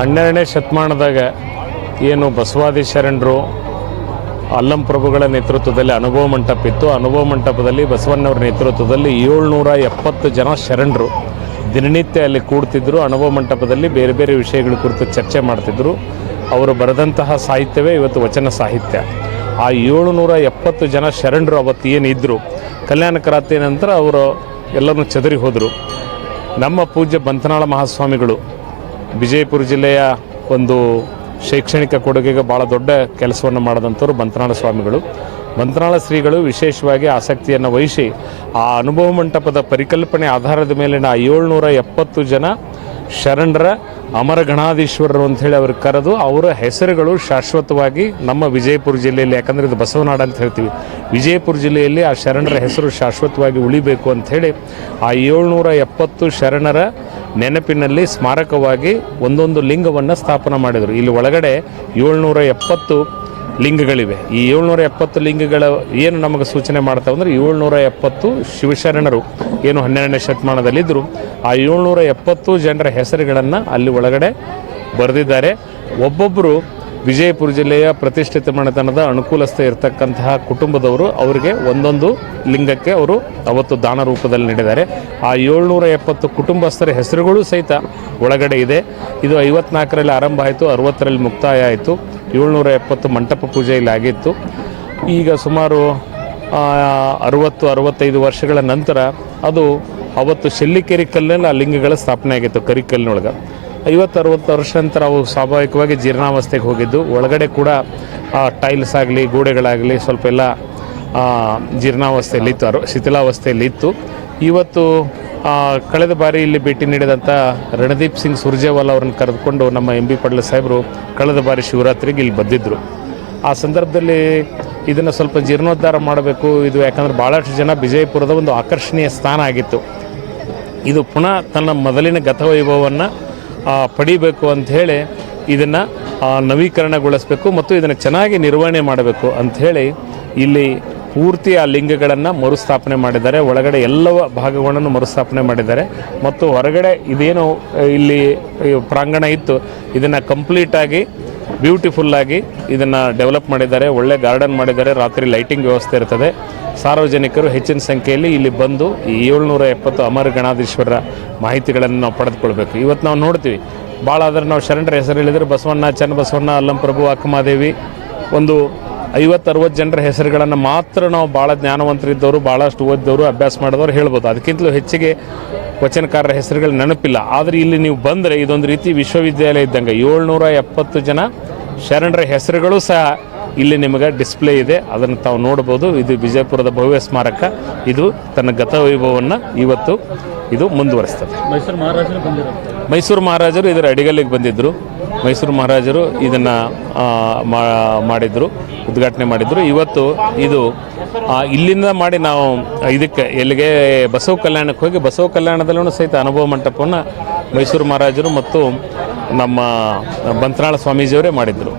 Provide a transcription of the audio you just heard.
ಹನ್ನೆರಡನೇ ಶತಮಾನದಾಗ ಏನು ಬಸವಾದಿ ಶರಣರು ಅಲ್ಲಂ ಪ್ರಭುಗಳ ನೇತೃತ್ವದಲ್ಲಿ ಅನುಭವ ಮಂಟಪ ಇತ್ತು. ಅನುಭವ ಮಂಟಪದಲ್ಲಿ ಬಸವಣ್ಣವರ ನೇತೃತ್ವದಲ್ಲಿ ಏಳ್ನೂರ ಎಪ್ಪತ್ತು ಜನ ಶರಣರು ದಿನನಿತ್ಯ ಅಲ್ಲಿ ಕೂಡ್ತಿದ್ರು. ಅನುಭವ ಮಂಟಪದಲ್ಲಿ ಬೇರೆ ಬೇರೆ ವಿಷಯಗಳ ಕುರಿತು ಚರ್ಚೆ ಮಾಡ್ತಿದ್ರು. ಅವರು ಬರೆದಂತಹ ಸಾಹಿತ್ಯವೇ ಇವತ್ತು ವಚನ ಸಾಹಿತ್ಯ. ಆ ಏಳುನೂರ ಎಪ್ಪತ್ತು ಜನ ಶರಣರು ಅವತ್ತು ಏನಿದ್ದರು ಕಲ್ಯಾಣ ಕ್ರಾಂತಿ ನಂತರ ಅವರು ಎಲ್ಲರೂ ಚದರಿ ಹೋದರು. ನಮ್ಮ ಪೂಜ್ಯ ಬಂತನಾಳ ಮಹಾಸ್ವಾಮಿಗಳು ವಿಜಯಪುರ ಜಿಲ್ಲೆಯ ಒಂದು ಶೈಕ್ಷಣಿಕ ಕೊಡುಗೆಗೆ ಭಾಳ ದೊಡ್ಡ ಕೆಲಸವನ್ನು ಮಾಡಿದಂಥವ್ರು ಬಂತನಾಳ ಸ್ವಾಮಿಗಳು. ಮಂತ್ರಾಳ ಶ್ರೀಗಳು ವಿಶೇಷವಾಗಿ ಆಸಕ್ತಿಯನ್ನು ವಹಿಸಿ ಆ ಅನುಭವ ಮಂಟಪದ ಪರಿಕಲ್ಪನೆ ಆಧಾರದ ಮೇಲಿನ ಏಳ್ನೂರ ಎಪ್ಪತ್ತು ಜನ ಶರಣರ ಅಮರ ಗಣಾಧೀಶ್ವರರು ಅಂಥೇಳಿ ಅವ್ರಿಗೆ ಕರೆದು ಅವರ ಹೆಸರುಗಳು ಶಾಶ್ವತವಾಗಿ ನಮ್ಮ ವಿಜಯಪುರ ಜಿಲ್ಲೆಯಲ್ಲಿ, ಯಾಕಂದರೆ ಇದು ಬಸವನಾಡ ಅಂತ ಹೇಳ್ತೀವಿ. ವಿಜಯಪುರ ಜಿಲ್ಲೆಯಲ್ಲಿ ಆ ಶರಣರ ಹೆಸರು ಶಾಶ್ವತವಾಗಿ ಉಳಿಬೇಕು ಅಂಥೇಳಿ ಆ ಏಳ್ನೂರ ಎಪ್ಪತ್ತು ಶರಣರ ನೆನಪಿನಲ್ಲಿ ಸ್ಮಾರಕವಾಗಿ ಒಂದೊಂದು ಲಿಂಗವನ್ನು ಸ್ಥಾಪನೆ ಮಾಡಿದರು. ಇಲ್ಲಿ ಒಳಗಡೆ ಏಳ್ನೂರ ಎಪ್ಪತ್ತು ಲಿಂಗಗಳಿವೆ. ಈ ಏಳ್ನೂರ ಎಪ್ಪತ್ತು ಲಿಂಗಗಳ ಏನು ನಮಗೆ ಸೂಚನೆ ಮಾಡ್ತಾವೆ ಅಂದರೆ ಏಳ್ನೂರ ಎಪ್ಪತ್ತು ಶಿವಶರಣರು ಏನು ಹನ್ನೆರಡನೇ ಶತಮಾನದಲ್ಲಿದ್ದರು ಆ ಏಳ್ನೂರ ಎಪ್ಪತ್ತು ಜನರ ಹೆಸರುಗಳನ್ನು ಅಲ್ಲಿ ಒಳಗಡೆ ಬರೆದಿದ್ದಾರೆ. ಒಬ್ಬೊಬ್ಬರು ವಿಜಯಪುರ ಜಿಲ್ಲೆಯ ಪ್ರತಿಷ್ಠಿತ ಮನೆತನದ ಅನುಕೂಲಸ್ಥೆ ಇರತಕ್ಕಂತಹ ಕುಟುಂಬದವರು ಅವರಿಗೆ ಒಂದೊಂದು ಲಿಂಗಕ್ಕೆ ಅವರು ಅವತ್ತು ದಾನ ರೂಪದಲ್ಲಿ ನೀಡಿದ್ದಾರೆ. ಆ ಏಳ್ನೂರ ಎಪ್ಪತ್ತು ಕುಟುಂಬಸ್ಥರ ಹೆಸರುಗಳು ಸಹಿತ ಒಳಗಡೆ ಇದೆ. ಇದು ಐವತ್ನಾಲ್ಕರಲ್ಲಿ ಆರಂಭ ಆಯಿತು, ಅರವತ್ತರಲ್ಲಿ ಮುಕ್ತಾಯ ಆಯಿತು, ಏಳ್ನೂರ ಎಪ್ಪತ್ತು ಮಂಟಪ ಪೂಜೆ ಇಲ್ಲಿ ಆಗಿತ್ತು. ಈಗ ಸುಮಾರು ಅರುವತ್ತು ಅರವತ್ತು, ಅರವತ್ತೈದು ವರ್ಷಗಳ ನಂತರ ಅದು ಅವತ್ತು ಶೆಲ್ಲಿಕೆರೆ ಕಲ್ಲಿನಲ್ಲಿ ಆ ಲಿಂಗಗಳ ಸ್ಥಾಪನೆ ಆಗಿತ್ತು ಕರಿಕಲ್ಲಿನೊಳಗೆ. ಐವತ್ತು ಅರವತ್ತು ವರ್ಷ ನಂತರ ಅವು ಸ್ವಾಭಾವಿಕವಾಗಿ ಜೀರ್ಣಾವಸ್ಥೆಗೆ ಹೋಗಿದ್ದು ಒಳಗಡೆ ಕೂಡ ಟೈಲ್ಸ್ ಆಗಲಿ ಗೋಡೆಗಳಾಗಲಿ ಸ್ವಲ್ಪ ಎಲ್ಲ ಆ, ಜೀರ್ಣಾವಸ್ಥೆಯಲ್ಲಿ ಇತ್ತು ಅರು ಶಿಥಿಲಾವಸ್ಥೆಯಲ್ಲಿ ಇತ್ತು. ಇವತ್ತು ಕಳೆದ ಬಾರಿ ಇಲ್ಲಿ ಭೇಟಿ ನೀಡಿದಂಥ ರಣದೀಪ್ ಸಿಂಗ್ ಸುರ್ಜೇವಾಲ್ ಅವರನ್ನು ಕರೆದುಕೊಂಡು ನಮ್ಮ ಎಂ ಬಿ ಪಡ್ಲ ಸಾಹೇಬರು ಕಳೆದ ಬಾರಿ ಶಿವರಾತ್ರಿಗೆ ಇಲ್ಲಿ ಬಂದಿದ್ದರು ಆ ಸಂದರ್ಭದಲ್ಲಿ ಇದನ್ನು ಸ್ವಲ್ಪ ಜೀರ್ಣೋದ್ಧಾರ ಮಾಡಬೇಕು. ಇದು ಯಾಕಂದ್ರೆ ಭಾಳಷ್ಟು ಜನ ವಿಜಯಪುರದ ಒಂದು ಆಕರ್ಷಣೀಯ ಸ್ಥಾನ ಆಗಿತ್ತು. ಇದು ಪುನಃ ತನ್ನ ಮೊದಲಿನ ಗತವೈಭವವನ್ನು ಪಡಿಬೇಕು ಅಂಥೇಳಿ ಇದನ್ನು ನವೀಕರಣಗೊಳಿಸಬೇಕು ಮತ್ತು ಇದನ್ನು ಚೆನ್ನಾಗಿ ನಿರ್ವಹಣೆ ಮಾಡಬೇಕು ಅಂಥೇಳಿ ಇಲ್ಲಿ ಪೂರ್ತಿ ಆ ಲಿಂಗಗಳನ್ನು ಮರುಸ್ಥಾಪನೆ ಮಾಡಿದ್ದಾರೆ. ಒಳಗಡೆ ಎಲ್ಲವ ಭಾಗಗಳನ್ನು ಮರುಸ್ಥಾಪನೆ ಮಾಡಿದ್ದಾರೆ. ಮತ್ತು ಹೊರಗಡೆ ಇದೇನು ಇಲ್ಲಿ ಪ್ರಾಂಗಣ ಇತ್ತು. ಇದನ್ನು ಕಂಪ್ಲೀಟಾಗಿ ಬ್ಯೂಟಿಫುಲ್ಲಾಗಿ ಇದನ್ನು ಡೆವಲಪ್ ಮಾಡಿದ್ದಾರೆ. ಒಳ್ಳೆ ಗಾರ್ಡನ್ ಮಾಡಿದ್ದಾರೆ. ರಾತ್ರಿ ಲೈಟಿಂಗ್ ವ್ಯವಸ್ಥೆ ಇರ್ತದೆ. ಸಾರ್ವಜನಿಕರು ಹೆಚ್ಚಿನ ಸಂಖ್ಯೆಯಲ್ಲಿ ಇಲ್ಲಿ ಬಂದು ಈ ಏಳ್ನೂರ ಎಪ್ಪತ್ತು ಅಮರ ಗಣಾಧೀಶ್ವರರ ಮಾಹಿತಿಗಳನ್ನು ನಾವು ಪಡೆದುಕೊಳ್ಬೇಕು. ಇವತ್ತು ನಾವು ನೋಡ್ತೀವಿ ಭಾಳ ಆದರೆ ನಾವು ಶರಣರ ಹೆಸರು ಹೇಳಿದರೆ ಬಸವಣ್ಣ ಚನ್ನಬಸವಣ್ಣ ಅಲ್ಲಂಪ್ರಭು ಅಕ್ಕಮಾದೇವಿ ಒಂದು ಐವತ್ತು ಅರವತ್ತು ಜನರ ಹೆಸರುಗಳನ್ನು ಮಾತ್ರ ನಾವು ಭಾಳ ಜ್ಞಾನವಂತರಿದ್ದವರು ಭಾಳಷ್ಟು ಓದಿದವರು, ಅಭ್ಯಾಸ ಮಾಡಿದವರು ಹೇಳ್ಬೋದು. ಅದಕ್ಕಿಂತಲೂ ಹೆಚ್ಚಿಗೆ ವಚನಕಾರರ ಹೆಸರುಗಳು ನೆನಪಿಲ್ಲ. ಆದರೆ ಇಲ್ಲಿ ನೀವು ಬಂದರೆ ಇದೊಂದು ರೀತಿ ವಿಶ್ವವಿದ್ಯಾಲಯ ಇದ್ದಂಗೆ ಏಳ್ನೂರ ಎಪ್ಪತ್ತು ಜನ ಶರಣರ ಹೆಸರುಗಳು ಸಹ ಇಲ್ಲಿ ನಿಮಗೆ ಡಿಸ್ಪ್ಲೇ ಇದೆ. ಅದನ್ನು ತಾವು ನೋಡ್ಬೋದು ಇದು ವಿಜಯಪುರದ ಭವ್ಯ ಸ್ಮಾರಕ. ಇದು ತನ್ನ ಗತವೈಭವವನ್ನು ಇವತ್ತು ಇದು ಮುಂದುವರಿಸ್ತದೆ. ಮೈಸೂರು ಮಹಾರಾಜರು ಬಂದಿರುತ್ತೆ ಮೈಸೂರು ಮಹಾರಾಜರು ಇದರ ಅಡಿಗಲ್ಲಿಗೆ ಬಂದಿದ್ದರು ಮೈಸೂರು ಮಹಾರಾಜರು ಇದನ್ನು ಮಾಡಿದರು ಉದ್ಘಾಟನೆ ಮಾಡಿದರು. ಇವತ್ತು ಇದು ಇಲ್ಲಿಂದ ಮಾಡಿ ನಾವು ಇದಕ್ಕೆ ಎಲ್ಲಿಗೆ ಬಸವ ಕಲ್ಯಾಣಕ್ಕೆ ಹೋಗಿ ಬಸವ ಕಲ್ಯಾಣದಲ್ಲೂ ಸಹಿತ ಅನುಭವ ಮಂಟಪವನ್ನು ಮೈಸೂರು ಮಹಾರಾಜರು ಮತ್ತು ನಮ್ಮ ಬಂತನಾಳ ಸ್ವಾಮೀಜಿಯವರೇ ಮಾಡಿದರು.